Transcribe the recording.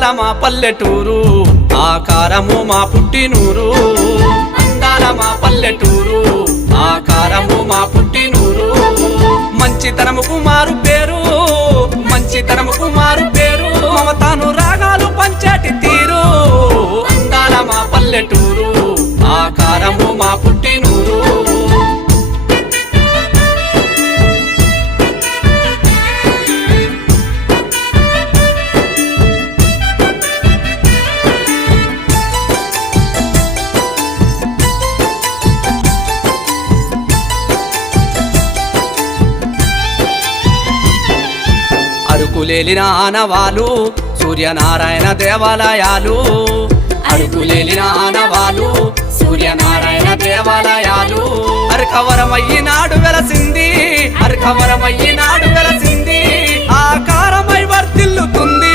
అందాల మా పల్లెటూరు ఆకారము మా పుట్టినూరు అందాల మా పల్లెటూరు ఆకారము మా పుట్టినూరు మంచితనముకు మారు పేరు మంచితనముకు మారు పేరు మమతాను రాగాలు పంచాటి తీరు అందాల మా పల్లెటూరు ఆకారము మా పుట్టినూరు అరుకులేలిన ఆనవాలు సూర్యనారాయణ దేవాలయాలు అరుకులేలిన ఆనవాలు సూర్యనారాయణ దేవాలయాలు అరకవరమయ్యినాడు వెలసింది అరకవరమయ్యినాడు వెలసింది ఆకారమై వర్తిల్లుతుంది